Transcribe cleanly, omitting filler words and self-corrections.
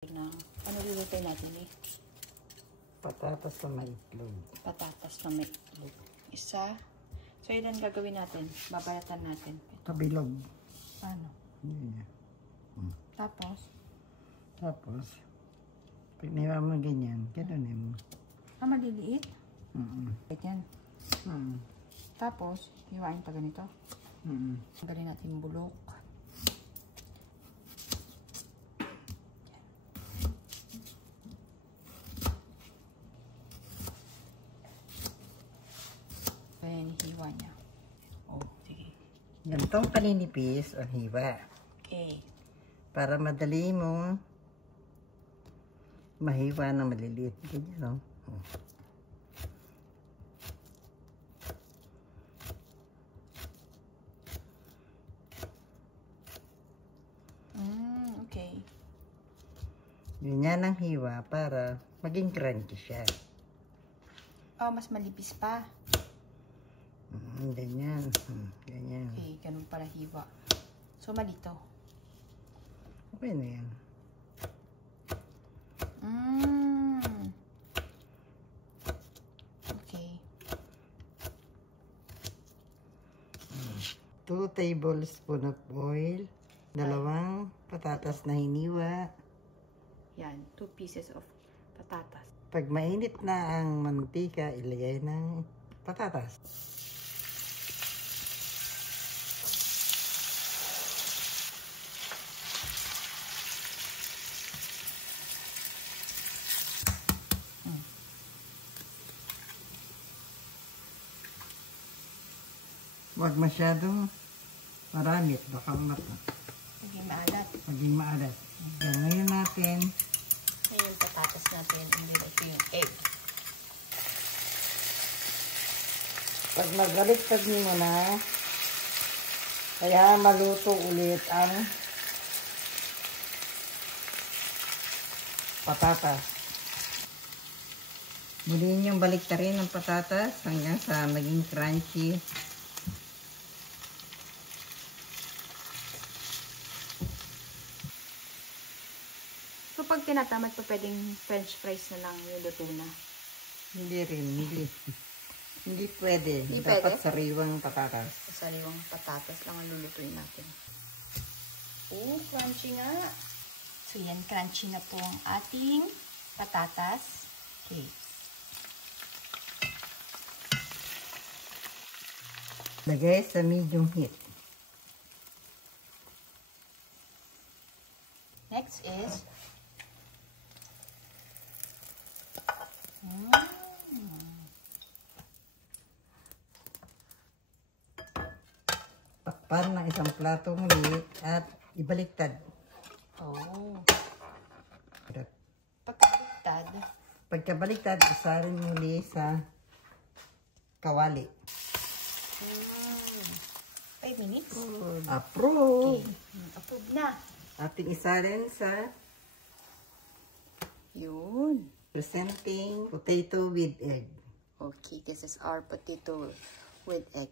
Ano lulutuin natin eh? Patatas na may itlog. Patatas na may itlog. Isa. So, ilan gagawin natin? Babalatan natin. Kabilog. Ano? Yeah. Tapos? Tapos, pag niwa mo ganyan, gano'n mo. Maliliit? Yan. Mm. Tapos, hiwain pa ganito. Tanggalin natin yung bulok. Ayan, hiwa niya. Oh, sige. Gantong paninipis o hiwa. Okay. Para madali mo mahiwa na maliliit. Ganyan, no? Okay. Ganyan ang hiwa para maging crunchy siya. Oh, mas malipis pa. Ganyan. Ganyan. Okay, ganun para hiwa. So, malito. Okay na yan. Okay. 2 tablespoons of oil. 2 patatas na hiniwa. Yan, 2 pieces of patatas. Pag mainit na ang mantika, ilagay ng patatas. Huwag masyadong marami, baka mata. Maging maalat. Maging maalat. Yan, ngayon natin. Ngayon patatas natin. And then ito yung egg. Pag magaliktad mo na, kaya maluto ulit ang patatas. Muli niyong baliktarin ang patatas hanggang sa maging crunchy. So, pag tinatamad pa, pwedeng french fries na lang yung luto na. Hindi rin, hindi pwede. Hindi Dapat pwede? sariwang patatas. Sariwang patatas lang ang lulutuin natin. Oh, crunchy nga. So, yan, crunchy na po ang ating patatas. Okay. Lagay sa medium heat. Next is Takpan ng isang plato muli at ibaliktad. oh. Pagkabaliktad, Pagkabaliktad, isarin muli sa kawali. 5 minutes. Approve! Okay. Approve na. Ating isarin sa Yun. presenting potato with egg. Okay, this is our potato with egg.